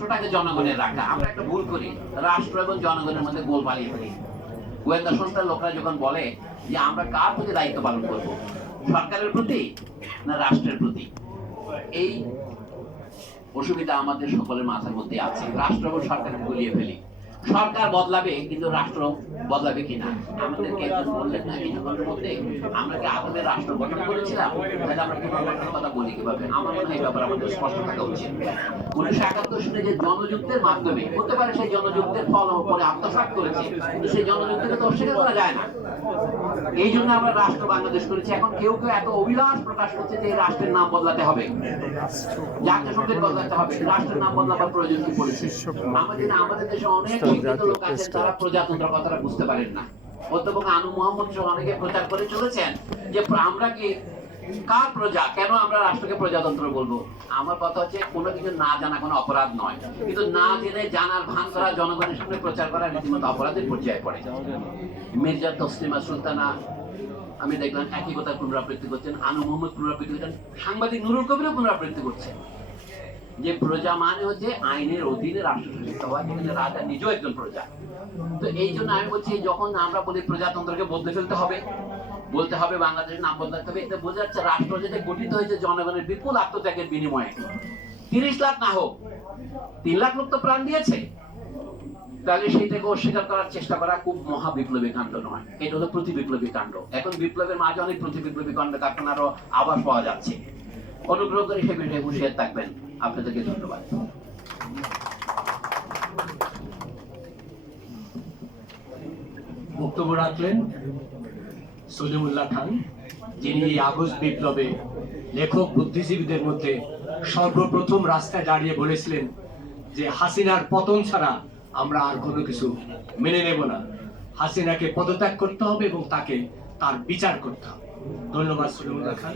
রাষ্ট্রটাকে জনগণের রাখা। আমরা একটা ভুল করি। রাষ্ট্র এবং জনগণের মধ্যে গোল পালিয়ে ফেলি গোয়েন্দা সংস্থার লোকরা যখন বলে যে আমরা কার প্রতি দায়িত্ব পালন করব, সরকারের প্রতি না রাষ্ট্রের প্রতি? এই অসুবিধা আমাদের সকলের মাথার মধ্যে আছে। রাষ্ট্র এবং সরকারকে গুলিয়ে ফেলি। সরকার বদলাবে, কিন্তু রাষ্ট্র বদলাবে কিনা? আমাদেরকে একজন বললেন না কিছুক্ষণের মধ্যে আমরা কি আদমে রাষ্ট্র গঠন করেছিলাম? তাহলে আমরা পুনর্গঠনের কথা বলি কীভাবে? আমার মনে হয় এই ব্যাপারে আমাদের স্পষ্ট থাকা উচিত। উনিশশো একাত্তর সালে যে জনযুদ্ধের মাধ্যমে, হতে পারে সেই জনযুদ্ধের ফল পরে আত্মসাৎ করেছে, কিন্তু সেই জনযুদ্ধকে তো অস্বীকার করা যায় না। এই জন্য আমরা রাষ্ট্র বাংলাদেশ করেছি। এখন কেউ কেউ এত অভিলাষ প্রকাশ করছে যে রাষ্ট্রের নাম বদলাতে হবে। জাতীয় সংগীত বদলাতে হবে। রাষ্ট্রের নাম বদলাবার প্রয়োজন কি পড়েছে? আমাদের আমাদের দেশে অনেক শিক্ষিত লোক আছেন তারা প্রজাতন্ত্র কথাটা বুঝতে পারেন না। অধ্যাপক আনু মোহাম্মদ সহ অনেকে প্রচার করে চলেছেন যে আমরা কি কার প্রজা? কেন আমরা রাষ্ট্রকে প্রজাতন্ত্র বলব? আমার কথা হচ্ছে কোনো কিছু না জানা কোনো অপরাধ নয়। কিন্তু না জেনে জানার ভান করা জনগণের সামনে প্রচার করা রীতিমতো অপরাধের পর্যায়ে পড়ে। মির্জা তসলিমা সুলতানা আমি দেখলাম একই কথা পুনরাবৃত্তি করছেন। আনু মোহাম্মদ পুনরাবৃত্তি করছেন। সাংবাদিক নুরুল কবিরও পুনরাবৃত্তি করছেন। যে প্রজা মানে হচ্ছে আইনের অধীনে রাষ্ট্র শাসিত হওয়া, যেখানে রাজা নিজেও একজন প্রজা। তো এই জন্য আমি বলছি যখন আমরা বলি প্রজাতন্ত্রকে বদলে ফেলতে হবে, বলতে হবে বাংলাদেশের নাম বদলাতে হবে এটা বোঝা যাচ্ছে রাষ্ট্র যেটা গঠিত হয়েছে জনগণের বিপুল আত্মত্যাগের বিনিময়ে। তিরিশ লাখ না হোক, তিন লাখ লোক তো প্রাণ দিয়েছে। তাহলে সেইটাকে অস্বীকার করার চেষ্টা করা খুব মহা বিপ্লবী কাণ্ড নয়। এটা হলো প্রতি বিপ্লবী কাণ্ড। এখন বিপ্লবের মাঝে অনেক প্রতি বিপ্লবী কাণ্ড কারখানারও আবার পাওয়া যাচ্ছে। অনুগ্রহ করে সে বিষয়ে হুঁশিয়ার থাকবেন। আপনাদেরকে ধন্যবাদ। বক্তব্য রাখলেন সলিমুল্লাহ খান, যিনি এই আগস্ট বিপ্লবে লেখক, বুদ্ধিজীবীদের মধ্যে সর্বপ্রথম রাস্তায় দাঁড়িয়ে বলেছিলেন যে, হাসিনার পতন ছাড়া আমরা আর কোনো কিছু মেনে নেব না। হাসিনাকে পদত্যাগ করতে হবে এবং তাকে তার বিচার করতে হবে। ধন্যবাদ সলিমুল্লাহ খান।